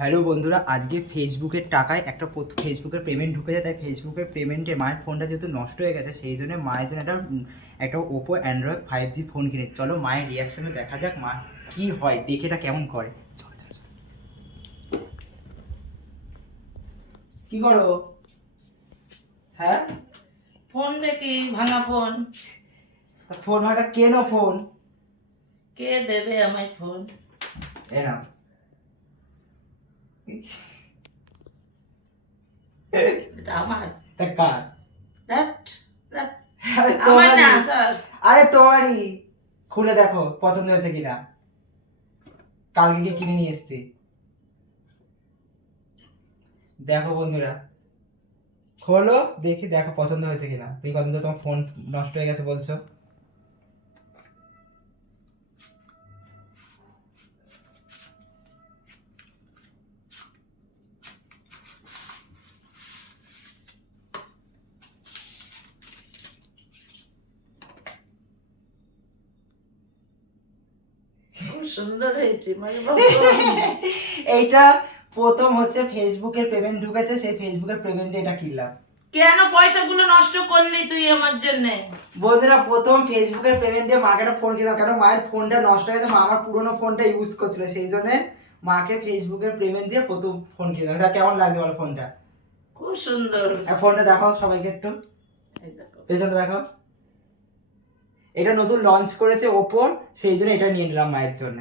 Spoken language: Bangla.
হ্যালো বন্ধুরা, আজকে ফেসবুকের টাকায় একটা ফেসবুকের পেমেন্ট ঢুকে যায়। তাই ফেসবুকের পেমেন্টে মায়ের ফোনটা যেহেতু নষ্ট হয়ে গেছে, সেই জন্য মায়ের জন্য একটা ওপো অ্যান্ড্রয়েড 5G ফোন কিনেছে। চলো মায়ের রিয়াকশানে দেখা যাক মা কী হয়, দেখে এটা কেমন করে। কি করো? হ্যাঁ, ফোন দেখি, ভাঙা ফোন। ফোন একটা কেনো ফোন? কে দেবে আমার ফোন? এ না, এটা আমার। তা কার? দ্যাট দ্যাট আরে আমার না তোমারই। স্যার। আরে তোমারই। খুলে দেখো পছন্দ হয়েছে কিনা। কালকে গিয়ে কিনে নিয়ে এসছি। দেখো বন্ধুরা, খোলো দেখি, দেখো পছন্দ হয়েছে কিনা। তুমি কতদিন তো তোমার ফোন নষ্ট হয়ে গেছে বলছো। খুব সুন্দর হয়েছে মানে এইটা প্রথম হচ্ছে ফেসবুকের পেমেন্ট ঢুকেছে, সেই ফেসবুকের পেমেন্টে এটা কিনলাম। কেন পয়সাগুলো নষ্ট করলি তুই আমার জন্য? বন্ধুরা, প্রথম ফেসবুকের পেমেন্ট দিয়ে মাকে একটা ফোন কিনলাম, কেন মায়ের ফোনটা নষ্ট হয়ে গেছে। মা আমার পুরোনো ফোনটা ইউজ করছিল, সেই জন্য মাকে ফেসবুকের পেমেন্ট দিয়ে প্রথম ফোন কিনলাম। এটা কেমন লাগছে বলো ফোনটা? খুব সুন্দর। ফোনটা দেখাও সবাইকে একটু, এই দেখো। পেছনটা দেখাও। এটা নতুন লঞ্চ করেছে ওপোর, সেই জন্য এটা নিয়ে নিলাম মায়ের জন্য।